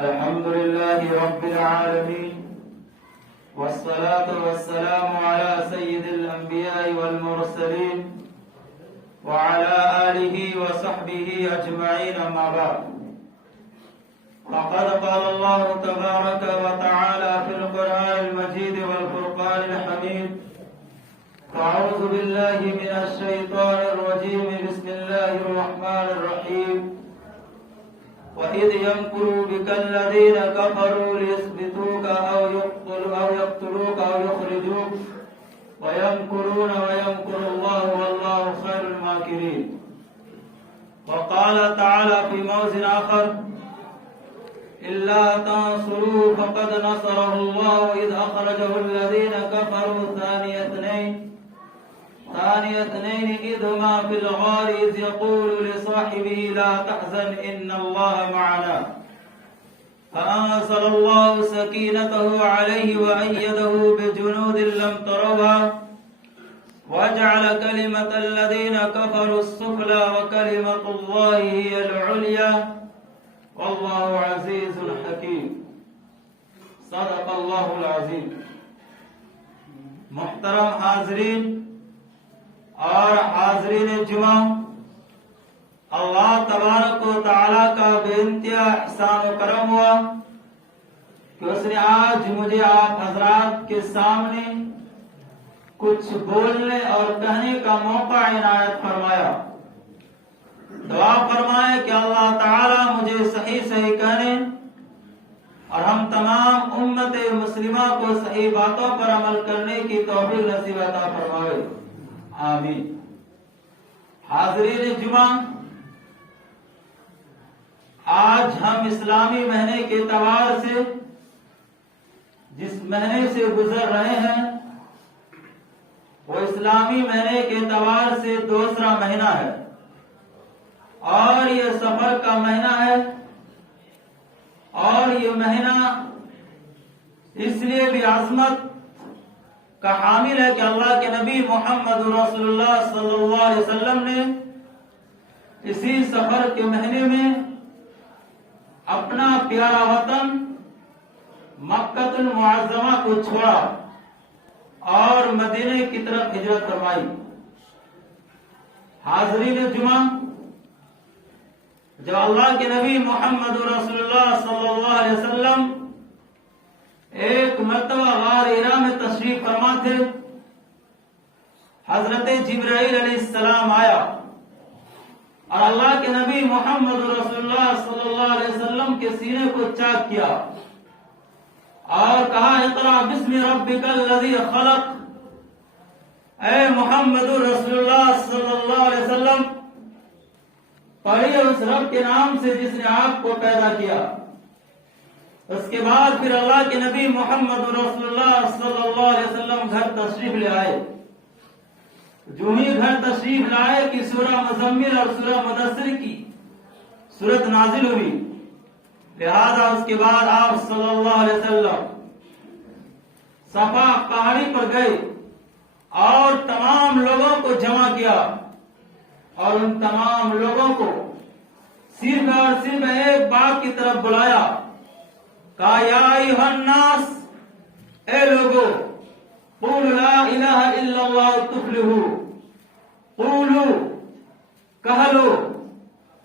الحمد لله رب العالمين، والصلاة والسلام على سيد الأنبياء والمرسلين وعلى آله وصحبه أجمعين، أما بعد. فقد قال الله تبارك وتعالى في القرآن المجيد والفرقان الحميد: أعوذ بالله من الشيطان الرجيم، بسم الله الرحمن الرحيم. وَإِذْ يَمْكُرُ بِكَ الَّذِينَ كَفَرُوا لِيُثْبِتُوكَ أَوْ يَقْتُلُوكَ أَوْ يُخْرِجُوكَ وَيَمْكُرُونَ وَيَمْكُرُ اللَّهُ وَاللَّهُ خَيْرُ الْمَاكِرِينَ. وقال تعالى في موضع آخر: إِلَّا تَنْصُرُوهُ فَقَدْ نَصَرَهُ اللَّهُ إِذْ أَخْرَجَهُ الَّذِينَ كَفَرُوا ثَانِيَ اثْنَيْنِ إِذْ هُمَا فِي الْغَارِ إِذْ يَقُولُ لِصَاحِبِهِ لَا تَحْزَنْ إِنَّ اللَّهَ مَعَنَا فَأَنزَلَ اللَّهُ سَكِينَتَهُ عَلَيْهِ وَأَيَّدَهُ بِجُنُودٍ لَّمْ تَرَوْهَا وَجَعَلَ كَلِمَةَ الَّذِينَ كَفَرُوا السُّفْلَىٰ وَكَلِمَةُ اللَّهِ هِيَ الْعُلْيَا وَاللَّهُ عَزِيزٌ حَكِيمٌ. صدق اللہ العظیم. محترم حاضرین اور حاضرین جمعہ، اللہ تبارک و تعالیٰ کا بے انتہا احسان و کرم ہوا کہ اس نے آج مجھے آپ حضرات کے سامنے کچھ بولنے اور کہنے کا موقع عنایت فرمایا. دعا فرمائے کہ اللہ تعالیٰ مجھے صحیح کہنے اور ہم تمام امت مسلمہ کو صحیح باتوں پر عمل کرنے کی توفیق نصیب عطا فرمائے، آمین. حاضرین جمعہ، آج ہم اسلامی مہینے کے اعتبار سے جس مہینے سے گزر رہے ہیں وہ اسلامی مہینے کے اعتبار سے دوسرا مہینہ ہے، اور یہ سفر کا مہینہ ہے. اور یہ مہینہ اس لیے بھی عظمت کا حامل ہے کہ اللہ کے نبی محمد رسول اللہ صلی اللہ علیہ وسلم نے اسی سفر کے مہینے میں اپنا پیارا وطن مکہ المعظمہ کو چھوڑا اور مدینے کی طرف ہجرت فرمائی. حاضرین جمعہ، جب اللہ کے نبی محمد رسول اللہ صلی اللہ علیہ وسلم ایک مرتبہ غار حرا میں تشریف فرما تھے، حضرت جبرائیل علیہ السلام آیا اور اللہ کے نبی محمد رسول اللہ صلی اللہ علیہ وسلم کے سینے کو چاک کیا اور کہا: اقرأ بسم ربک الذی خلق. اے محمد رسول اللہ صلی اللہ علیہ وسلم، پڑھیے اس رب کے نام سے جس نے آپ کو پیدا کیا. اس کے بعد پھر اللہ کے نبی محمد رسول اللہ صلی اللہ علیہ وسلم گھر تشریف لے آئے. جو ہی گھر تشریف لائے کہ سورہ مزمل اور سورہ مدثر کی سورت نازل ہوئی. لہذا اس کے بعد آپ صلی اللہ علیہ وسلم صفا پہاڑی پر گئے اور تمام لوگوں کو جمع کیا اور ان تمام لوگوں کو صرف اور صرف ایک بات کی طرف بلایا. کہا: یا ایھا الناس، اے لوگو، قولوا لا الہ الا اللہ تفلحوا. قولوا، کہہ لو.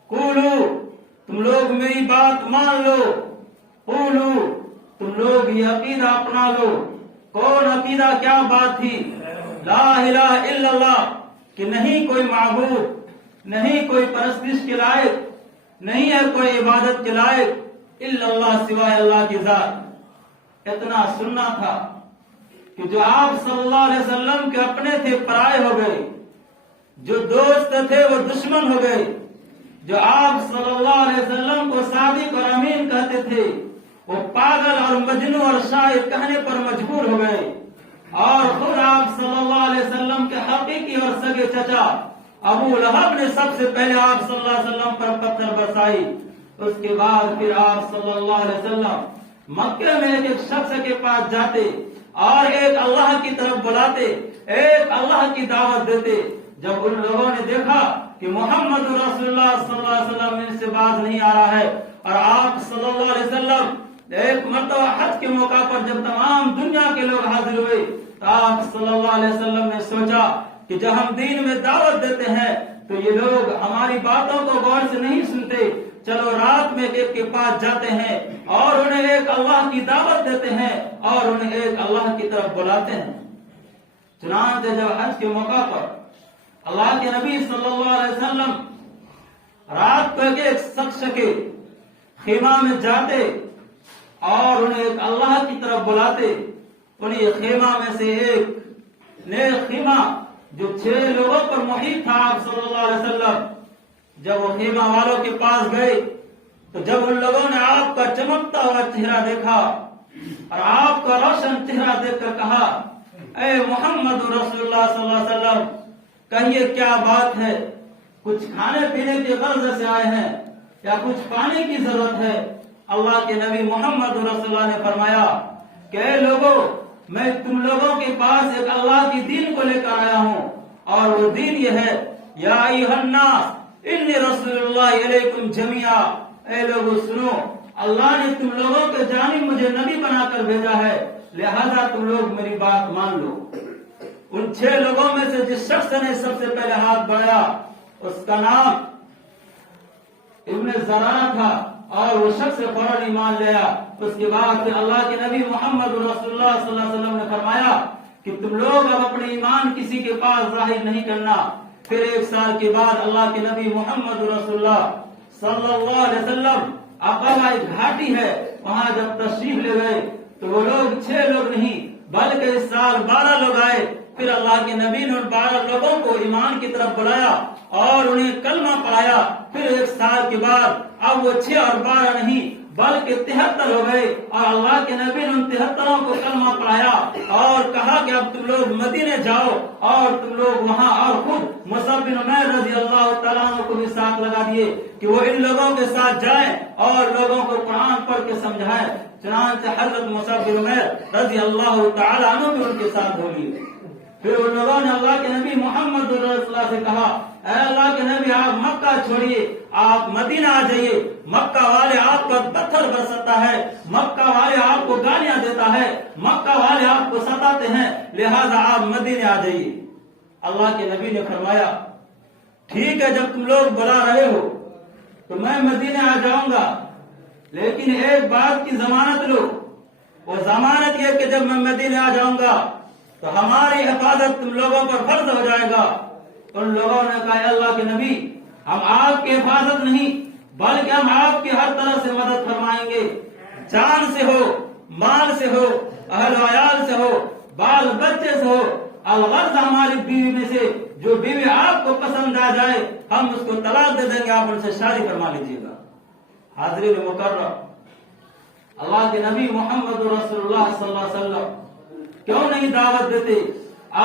قولوا، تم لوگ میری بات مان لو. قولوا، تم لوگ یہ عقیدہ اپنا لو. کون عقیدہ؟ کیا بات تھی؟ لا الہ الا اللہ، کہ نہیں کوئی معبود، نہیں کوئی پرستش کے لائق، نہیں ہے کوئی عبادت کے لائق الا اللہ، سوائے اللہ کی ذات. اتنا سننا تھا کہ جو آپ صلی اللہ علیہ وسلم کے اپنے تھے پرائے ہو گئے، جو دوست تھے وہ دشمن ہو گئے، جو آپ صلی اللہ علیہ وسلم کو صادق اور امین کہتے تھے وہ پاگل اور مجنون اور شاعر کہنے پر مجبور ہو گئے. اور خود آپ صلی اللہ علیہ وسلم کے حقیقی اور سگے چچا ابو لہب نے سب سے پہلے آپ صلی اللہ علیہ وسلم پر پتھر برسائی. اس کے بعد پھر آپ صلی اللہ علیہ وسلم مکہ میں ایک شخص کے پاس جاتے اور ایک اللہ کی طرف بلاتے، ایک اللہ کی دعوت دیتے. جب ان لوگوں نے دیکھا کہ محمد رسول اللہ صلی اللہ علیہ وسلم ان سے باز نہیں آ رہا ہے. اور آپ صلی اللہ علیہ وسلم ایک مرتبہ حج کے موقع پر جب تمام دنیا کے لوگ حاضر ہوئے تو آپ صلی اللہ علیہ وسلم نے سوچا کہ جب ہم دین میں دعوت دیتے ہیں تو یہ لوگ ہماری باتوں کو غور سے نہیں سنتے، چلو رات میں ایک کے پاس جاتے ہیں اور انہیں ایک اللہ کی دعوت دیتے ہیں اور انہیں ایک اللہ کی طرف بلاتے ہیں. چنانچہ جب حج کے موقع پر اللہ کے نبی صلی اللہ علیہ وسلم رات کو ایک شخص کے خیمہ میں جاتے اور انہیں ایک اللہ کی طرف بلاتے، انہیں خیمہ میں سے ایک نیک خیمہ جو 6 لوگوں پر محیط تھا، آپ صلی اللہ علیہ وسلم جب وہ خیمہ والوں کے پاس گئے تو جب ان لوگوں نے آپ کا چمکتا ہوا چہرہ دیکھا اور آپ کا روشن چہرہ دیکھ کر کہا، اے محمد رسول اللہ صلی اللہ علیہ وسلم، کہیے کیا بات ہے، کچھ کھانے پینے کی غرض سے آئے ہیں یا کچھ پانی کی ضرورت ہے؟ اللہ کے نبی محمد رسول اللہ نے فرمایا کہ اے لوگوں، میں تم لوگوں کے پاس ایک اللہ کی دین کو لے کر آیا ہوں اور وہ دین یہ ہے، یا ایھا الناس انی رسول اللہ علیکم جمیعا، اے لوگوں سنو، اللہ نے تم لوگوں کے جانب مجھے نبی بنا کر بھیجا ہے، لہذا تم لوگ میری بات مان لو. ان 6 لوگوں میں سے جس شخص نے سب سے پہلے ہاتھ بڑھایا اس کا نام ابن زرارہ تھا اور وہ شخص فوراً ایمان لیا. اس کے بعد پھر اللہ کے نبی محمد رسول اللہ صلی اللہ علیہ وسلم نے فرمایا کہ تم لوگ اب اپنے ایمان کسی کے پاس ظاہر نہیں کرنا. پھر 1 سال کے بعد اللہ کے نبی محمد رسول اللہ صلی اللہ علیہ وسلم عقبہ ایک گھاٹی ہے وہاں جب تشریف لے گئے تو وہ لوگ 6 لوگ نہیں بلکہ اس سال 12 لوگ آئے. پھر اللہ کے نبی نے ان 12 لوگوں کو ایمان کی طرف بلایا اور انہیں کلمہ پڑھایا. پھر 1 سال کے بعد اب وہ 6 اور 12 نہیں بلکہ 73 ہو گئے اور اللہ کے نبی نے ان 73 کو کلمہ پڑھایا اور کہا کہ اب تم لوگ مدینے جاؤ اور تم لوگ وہاں، اور خود مصعب بن عمیر رضی اللہ تعالیٰ عنہ کو بھی ساتھ لگا دیے کہ وہ ان لوگوں کے ساتھ جائیں اور لوگوں کو قرآن پڑھ کے سمجھائیں. چنانچہ حضرت مصعب بن عمیر رضی اللہ تعالیٰ عنہ بھی ان کے ساتھ ہو لیے. پھر ان لوگوں نے اللہ کے نبی محمد رسول اللہ سے کہا، اے اللہ کے نبی، آپ مکہ چھوڑیے، آپ مدینہ آ جائیے، مکہ والے آپ پر پتھر برساتا ہے، مکہ والے آپ کو گالیاں دیتا ہے، مکہ والے آپ کو ستاتے ہیں، لہذا آپ مدینے آ جائیے. اللہ کے نبی نے فرمایا ٹھیک ہے، جب تم لوگ بلا رہے ہو تو میں مدینے آ جاؤں گا، لیکن ایک بات کی ضمانت لو. وہ ضمانت یہ کہ جب میں مدینے آ جاؤں گا تو ہماری حفاظت تم لوگوں پر فرض ہو جائے گا. ان لوگوں نے کہا، اے اللہ کے نبی، ہم آپ کی حفاظت نہیں بلکہ ہم آپ کی ہر طرح سے مدد فرمائیں گے، جان سے ہو، مال سے ہو، اہل و عیال سے ہو، بال بچے سے ہو، الغرض ہماری بیوی میں سے جو بیوی آپ کو پسند آ جائے ہم اس کو طلاق دے دیں گے، آپ ان سے شادی فرما لیجیے گا. حاضرین مکرم، اللہ کے نبی محمد رسول اللہ صلی اللہ علیہ وسلم کیوں نہیں دعوت دیتے؟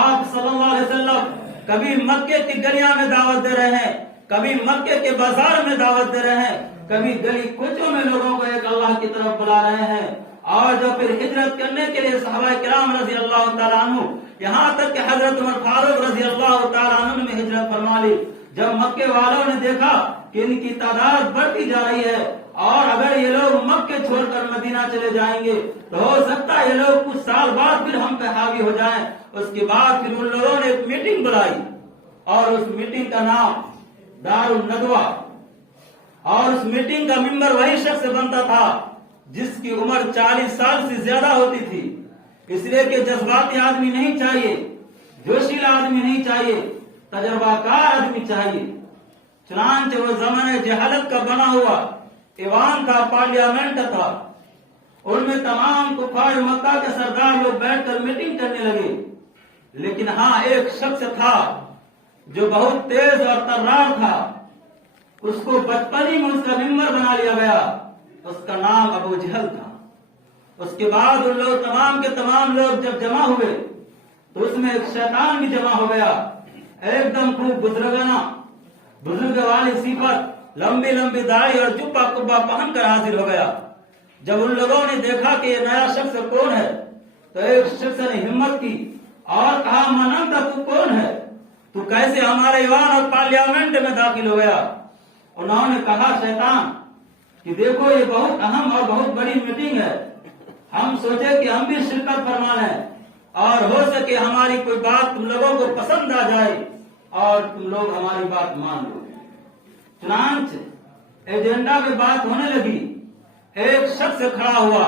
آپ صلی اللہ علیہ وسلم کبھی مکے کی گلیاں میں دعوت دے رہے ہیں، کبھی مکے کے بازار میں دعوت دے رہے ہیں، کبھی گلی کوچوں میں لوگوں کو ایک اللہ کی طرف بلا رہے ہیں. اور جو پھر ہجرت کرنے کے لیے صحابہ کرام رضی اللہ تعالیٰ عنہ، یہاں تک کہ حضرت عمر فاروق رضی اللہ تعالیٰ عنہ نے ہجرت فرما لی. جب مکے والوں نے دیکھا کہ ان کی تعداد بڑھتی جا رہی ہے اور اگر یہ لوگ مکے چھوڑ کر مدینہ چلے جائیں گے تو ہو سکتا ہے یہ لوگ کچھ سال بعد پھر ہم پہ حاوی ہو جائیں. اس کے بعد پھر ان لوگوں نے ایک میٹنگ بلائی اور اس میٹنگ کا نام دار الندوہ، اور اس میٹنگ کا ممبر وہی شخص بنتا تھا جس کی عمر 40 سال سے زیادہ ہوتی تھی، اس لیے کہ جذباتی آدمی نہیں چاہیے، جوشیلا آدمی نہیں چاہیے، تجربہ کار آدمی چاہیے. چنانچہ وہ زمانے جہالت کا بنا ہوا ایوان تھا، پارلیمنٹ تھا، ان میں تمام کفار مکہ کے سردار لوگ بیٹھ کر میٹنگ کرنے لگے. لیکن ہاں ایک شخص تھا جو بہت تیز اور طرار تھا، اس کو بچپن ہی میں اس کا ممبر بنا لیا گیا، اس کا نام ابو جہل تھا. اس کے بعد ان لوگ تمام کے تمام لوگ جب جمع ہوئے تو اس میں ایک شیطان بھی جمع ہو گیا، ایک دم خوب بزرگ والی صفت، لمبی لمبی داڑھی اور جبہ کبا پہن کر حاضر ہو گیا. جب ان لوگوں نے دیکھا کہ یہ نیا شخص کون ہے تو ایک شخص نے ہمت کی اور کہا، من انت، تو کون ہے؟ تو کیسے ہمارے ایوان اور پارلیامنٹ میں داخل ہو گیا؟ انہوں نے کہا شیطان کہ دیکھو یہ بہت اہم اور بہت بڑی میٹنگ ہے، ہم سوچے کہ ہم بھی شرکت فرما لیں اور ہو سکے ہماری کوئی بات تم لوگوں کو پسند آ جائے اور تم لوگ ہماری بات مان لو۔ چنانچہ ایجنڈا میں بات ہونے لگی، ایک شخص کھڑا ہوا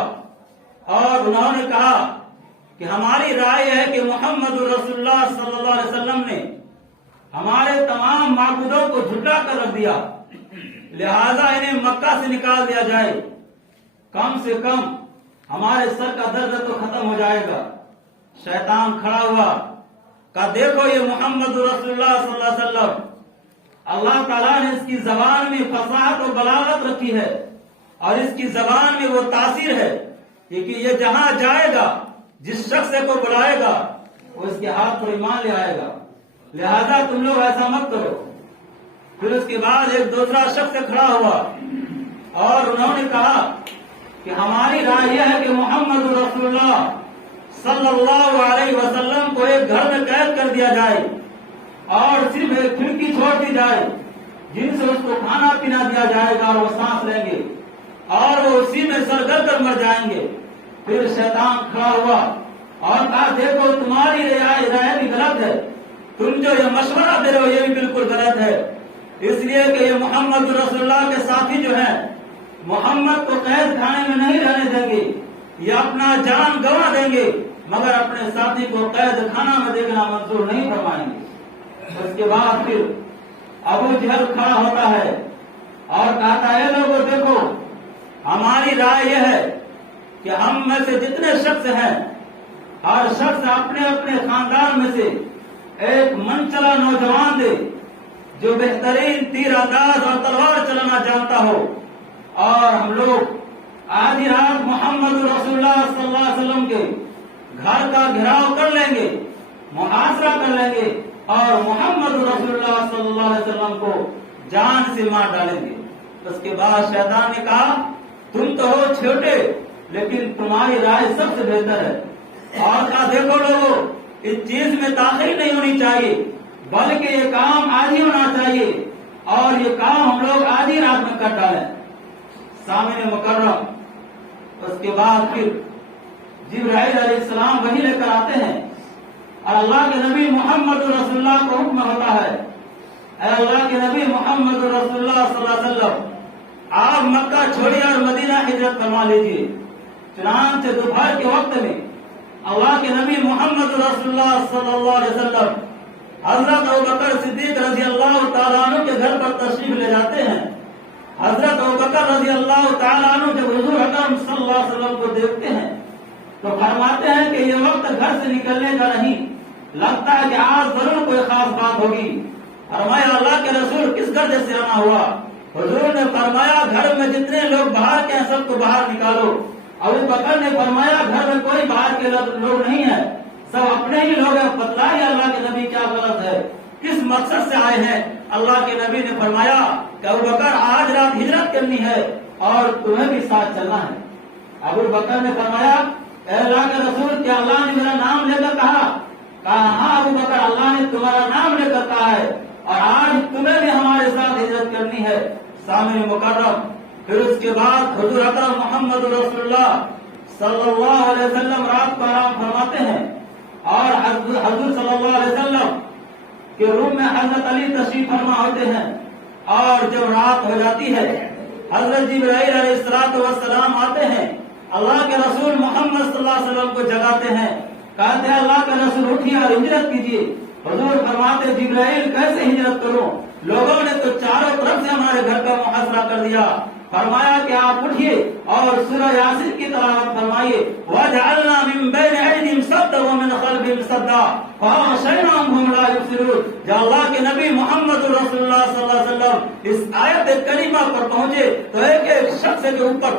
اور انہوں نے کہا کہ ہماری رائے ہے کہ محمد رسول اللہ صلی اللہ علیہ وسلم نے ہمارے تمام معبودوں کو جھٹلا کر رکھ دیا، لہذا انہیں مکہ سے نکال دیا جائے، کم سے کم ہمارے سر کا درد تو ختم ہو جائے گا۔ شیطان کھڑا ہوا، کہا دیکھو یہ محمد رسول اللہ صلی اللہ علیہ وسلم، اللہ تعالیٰ نے اس کی زبان میں فصاحت و بلاغت رکھی ہے اور اس کی زبان میں وہ تاثیر ہے کہ یہ جہاں جائے گا جس شخص کو بلائے گا وہ اس کے ہاتھ پر ایمان لے آئے گا، لہذا تم لوگ ایسا مت کرو۔ پھر اس کے بعد ایک دوسرا شخص کھڑا ہوا اور انہوں نے کہا کہ ہماری رائے یہ ہے کہ محمد رسول اللہ صلی اللہ علیہ وسلم کو ایک گھر میں قید کر دیا جائے اور صرف ایک کھڑکی چھوڑ دی جائے جن سے اس کو کھانا پینا دیا جائے گا اور وہ سانس لیں گے اور وہ اسی میں سرگرم کر مر جائیں گے۔ پھر شیطان کھڑا ہوا اور کہا دیکھو تمہاری رائے بھی غلط ہے، تم جو یہ مشورہ دے رہے ہو یہ بھی بالکل غلط ہے، اس لیے کہ یہ محمد رسول اللہ کے ساتھی جو ہیں محمد کو قید خانے میں نہیں رہنے دیں گے، یہ اپنا جان گنوا دیں گے مگر اپنے ساتھی کو قید خانہ میں دیکھنا منظور نہیں فرمائیں گے۔ اس کے بعد پھر ابو جہل کھڑا ہوتا ہے اور کہتا ہے لوگوں دیکھو ہماری رائے یہ ہے کہ ہم میں سے جتنے شخص ہیں ہر شخص اپنے اپنے خاندان میں سے ایک منچلا نوجوان دے جو بہترین تیر انداز اور تلوار چلانا جانتا ہو، اور ہم لوگ آدھی رات محمد رسول اللہ صلی اللہ علیہ وسلم کے گھر کا گھیراؤ کر لیں گے، محاصرہ کر لیں گے اور محمد رسول اللہ صلی اللہ علیہ وسلم کو جان سے مار ڈالیں گے۔ اس کے بعد شیطان نے کہا تم تو ہو چھوٹے لیکن تمہاری رائے سب سے بہتر ہے، اور کہا دیکھو لوگوں اس چیز میں تاخیر نہیں ہونی چاہیے بلکہ یہ کام آج ہی ہونا چاہیے اور یہ کام ہم لوگ آدھی رات میں کر ڈالیں۔ سامنے مکرم اس کے بعد پھر جبرائیل علیہ السلام وحی لے کر آتے ہیں اور اللہ کے نبی محمد رسول اللہ کو حکم ہوتا ہے اے اللہ کے نبی محمد رسول اللہ صلی اللہ علیہ وسلم آپ مکہ چھوڑیے اور مدینہ ہجرت فرما لیجیے۔ چنانچہ دوپہر کے وقت میں اللہ کے نبی محمد رسول اللہ صلی اللہ علیہ وسلم حضرت ابوبکر صدیق رضی اللہ تعالیٰ عنہ کے گھر پر تشریف لے جاتے ہیں۔ حضرت ابوبکر رضی اللہ تعالیٰ عنہ جب حضور اکرم صلی اللہ علیہ وسلم کو دیکھتے ہیں تو فرماتے ہیں کہ یہ وقت گھر سے نکلنے کا نہیں، لگتا ہے کہ آج ضرور کوئی خاص بات ہوگی۔ فرمایا اللہ کے رسول کس گھر سے آنا ہوا؟ حضور نے فرمایا گھر میں جتنے لوگ باہر کے ہیں سب کو باہر نکالو۔ ابوبکر نے فرمایا گھر میں کوئی باہر کے لوگ نہیں ہیں، سب اپنے ہی لوگ ہیں، بتلائیے اللہ کے نبی کیا غلط ہے، کس مقصد سے آئے ہیں؟ اللہ کے نبی نے فرمایا کہ ابوبکر آج رات ہجرت کرنی ہے اور تمہیں بھی ساتھ چلنا ہے۔ ابوبکر نے فرمایا اے اللہ کے رسول کیا اللہ نے میرا نام لے کر کہا؟ کہا ہاں ابوبکر اللہ نے تمہارا نام لے کر کہا ہے اور آج تمہیں بھی ہمارے ساتھ ہجرت کرنی ہے۔ سامنے مکرم پھر اس کے بعد حضور اکرم محمد رسول اللہ صلی اللہ علیہ وسلم رات کو آرام فرماتے ہیں اور حضور صلی اللہ علیہ وسلم کے روم میں حضرت علی تشریف فرما ہوتے ہیں، اور جب رات ہو جاتی ہے حضرت جبرائیل علیہ السلام آتے ہیں، اللہ کے رسول محمد صلی اللہ علیہ وسلم کو جگاتے ہیں، کہتے ہیں اللہ کے رسول اٹھیے اور ہجرت کیجیے۔ حضور فرماتے جبرائیل کیسے ہجرت کروں؟ لوگوں نے تو چاروں طرف سے ہمارے گھر کا محاصرہ کر دیا۔ فرمایا کہ آپ اٹھیے اور سورہ یاسین کی تلاوت فرمائیے، وَجَعَلْنَا مِن بَيْنِ أَيْدِيهِمْ سَدًّا وَمِنْ خَلْفِهِمْ سَدًّا فَأَغْشَيْنَاهُمْ فَهُمْ لَا يُبْصِرُونَ۔ جب اللہ کے نبی محمد رسول اللہ صلی اللہ علیہ وسلم اس آیت کریمہ پر پہنچے تو ایک ایک شخص کے اوپر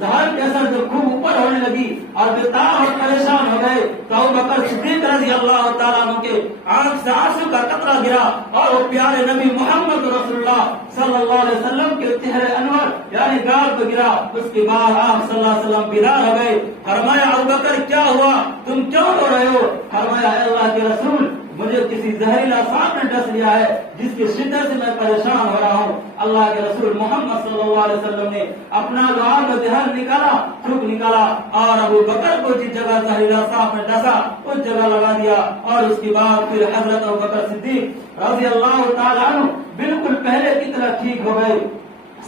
ظہر کے اثر جب خوب اوپر ہونے لگی اور بےتاب اور پریشان ہو گئے تو ابو بکر صدیق رضی اللہ تعالیٰ عنہ کے آنکھ سے آنسو کا قطرہ گرا اور وہ پیارے نبی محمد رسول اللہ صلی اللہ علیہ وسلم کے چہرے انور یعنی گال پہ گرا. اس کے بعد آپ صلی اللہ علیہ وسلم بیدار ہو گئے. فرمایا ابو بکر کیا ہوا, تم کیوں رو رہے ہو؟ فرمایا اے اللہ کے رسول مجھے کسی زہریلا سانپ نے ڈس لیا ہے جس کی شدت سے میں پریشان ہو رہا ہوں. اللہ کے رسول محمد صلی اللہ علیہ وسلم نے اپنا دعا کا دہر نکالا, تھوک نکالا اور ابو بکر کو جس جگہ زہریلا سانپ نے ڈسا اس جگہ لگا دیا. اور اس کے بعد پھر حضرت ابو بکر صدیق رضی اللہ تعالیٰ عنہ بالکل پہلے کی طرح ٹھیک ہو گئے.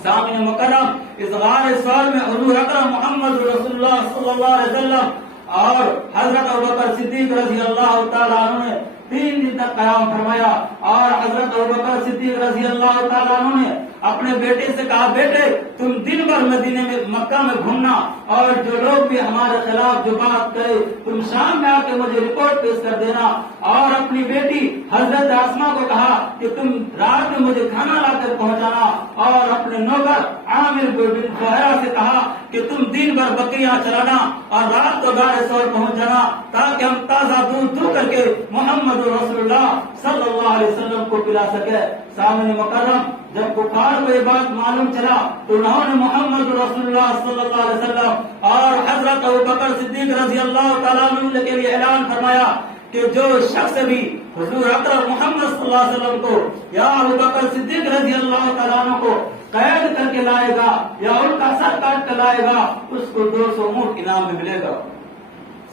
سامنے مکرم اس غار سور میں حضور اکرم محمد رسول اللہ صلی اللہ علیہ وسلم اور حضرت ابو بکر صدیق رضی اللہ تعالیٰ عنہ نے 3 دن تک قیام فرمایا. اور حضرت ابو بکر صدیق رضی اللہ تعالیٰ عنہ نے اپنے بیٹے سے کہا, بیٹے تم دن بھر مدینے میں مکہ میں گھومنا اور جو لوگ بھی ہمارے خلاف جو بات کرے تم شام میں آ کے مجھے رپورٹ پیش کر دینا. اور اپنی بیٹی حضرت اسما کو کہا کہ تم رات میں مجھے کھانا لا کر پہنچانا. اور اپنے نوکر عامر بن فہرا سے کہا کہ تم دن بھر بکریاں چلانا اور رات کو غار ثور پہنچ جانا تاکہ ہم تازہ دودھ دھو کر کے محمد رسول اللہ صلی اللہ علیہ وسلم کو پلا سکے. سامنے مکرم جب کفار کو یہ بات معلوم چلا تو انہوں نے محمد رسول اللہ صلی اللہ علیہ وسلم اور حضرت ابو بکر صدیق رضی اللہ تعالیٰ عنہ کے لیے اعلان فرمایا کہ جو شخص بھی حضور اکرم محمد صلی اللہ علیہ وسلم کو یا ابو بکر صدیق رضی اللہ تعالیٰ عنہ کو قید کر کے لائے گا یا ان کا سر کاٹ کر لائے گا اس کو 200 اونٹ انعام میں ملے گا.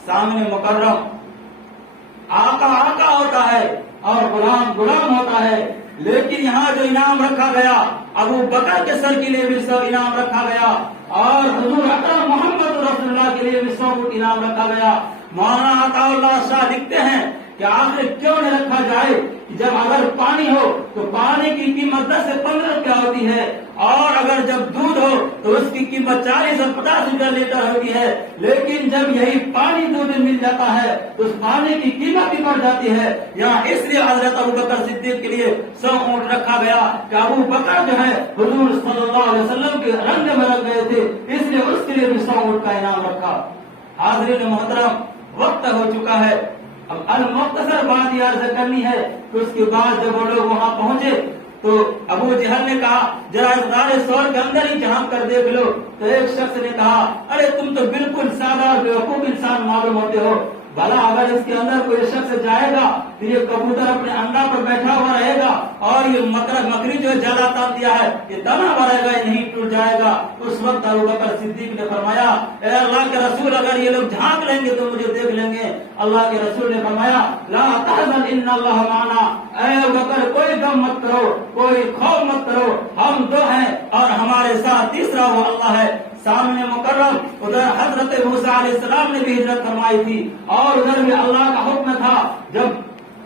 سامنے مکرم آقا آقا ہوتا ہے اور غلام غلام ہوتا ہے, لیکن یہاں جو انعام رکھا گیا ابو بکر کے سر کے لیے بھی 100 انعام رکھا گیا اور حضور اکرم محمد رسول اللہ کے لیے بھی 100 انعام رکھا گیا. مولانا عطا اللہ شاہ لکھتے ہیں کہ آخر کیوں نہ رکھا جائے, جب اگر پانی ہو تو پانی کی قیمت 10 سے 15 روپیہ ہوتی ہے اور اگر جب دودھ ہو تو اس کی قیمت 40 سے 50 روپیہ لیٹر ہوتی ہے, لیکن جب یہی پانی دودھ مل جاتا ہے تو اس پانی کی قیمت بھی بڑھ جاتی ہے. یہاں اس لیے حضرت ابو بکر صدیق کے لیے 100 اونٹ رکھا گیا کہ ابو بکر جو ہے حضور صلی اللہ علیہ وسلم کے رنگ میں رکھ گئے تھے, اس لیے اس کے لیے بھی 100 اونٹ کا انعام رکھا. حاضرین محترم وقت ہو چکا ہے, اب المختصر بات یہ عرض کرنی ہے کہ اس کے بعد جب وہ لوگ وہاں پہنچے تو ابو جہل نے کہا ذرا اس غار ثور کے اندر ہی جھانک کر دیکھ لو. تو ایک شخص نے کہا ارے تم تو بالکل سادہ اور بیوقوف انسان معلوم ہوتے ہو, بھلا اگر اس کے اندر کوئی شخص جائے گا تو یہ کبوتر اپنے انڈا پر بیٹھا ہوا رہے گا اور یہ مکری جو ہے جالا تان دیا ہے یہ دنا بھرے گا, یہ نہیں ٹوٹ جائے گا. اس وقت ابو بکر صدیق نے فرمایا اے اللہ کے رسول اگر یہ لوگ جھانک لیں گے تو مجھے دیکھ لیں گے. اللہ کے رسول نے فرمایا لا تحزن ان اللہ معنا, اے ابو بکر کوئی غم مت کرو, کوئی خوف مت کرو, ہم 2 ہیں اور ہمارے ساتھ تیسرا وہ اللہ ہے. سامنے مکرم ادھر حضرت موسیٰ علیہ السلام نے بھی ہجرت فرمائی تھی اور ادھر بھی اللہ کا حکم تھا. جب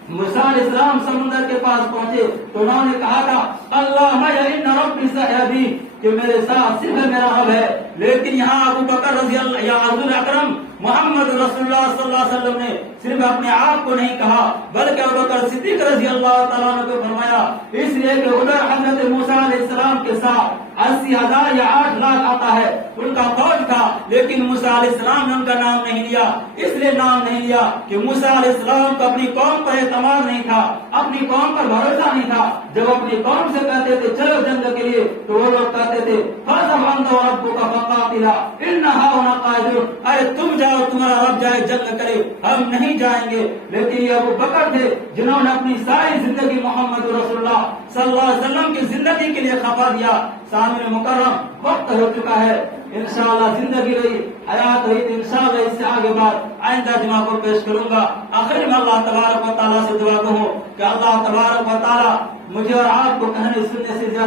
موسیٰ علیہ السلام سمندر کے پاس پہنچے تو انہوں نے کہا تھا اللہم ان ربی سیہدی, کہ میرے ساتھ صرف میرا رب ہے. لیکن یہاں ابو بکر رضی اللہ یا حضور اکرم محمد رسول اللہ صلی اللہ علیہ وسلم نے صرف اپنے آپ کو نہیں کہا بلکہ ابو بکر صدیق رضی اللہ تعالیٰ عنہ کو فرمایا, اس لیے کہ ادھر حضرت موسیٰ علیہ السلام کے ساتھ 80,000 یا 8 لاکھ آتا ہے ان کا فوج تھا, لیکن موسیٰ علیہ السلام نے ان کا نام نہیں لیا. اس لیے نام نہیں لیا کہ موسیٰ علیہ السلام کو اپنی قوم پر اعتماد نہیں تھا, اپنی قوم پر بھروسہ نہیں تھا. جب اپنی قوم سے کہتے تھے چلو جنگ کے لیے تو وہ لوگ کہتے تھے فَاذْهَبْ أَنْتَ وَرَبُّكَ فَقَاتِلَا إِنَّ هَاهُنَا قَاعِدُونَ, ارے تم جاؤ تمہارا رب جائے جنگ کرے, ہم نہیں جائیں گے. لیکن یہ ابو بکر تھے جنہوں نے اپنی ساری زندگی محمد رسول اللہ صلی اللہ علیہ وسلم کی زندگی کے لیے خفا دیا. سامنے مکرم وقت ہو چکا ہے, انشاءاللہ زندگی رہی حیات رہی تو انشاءاللہ اس سے آگے بات آئندہ جمعہ کو پیش کروں گا. آخر میں اللہ تبارک و تعالیٰ سے دعا کروں کہ اللہ تبارک و تعالیٰ مجھے اور آپ کو کہنے سننے سے زیادہ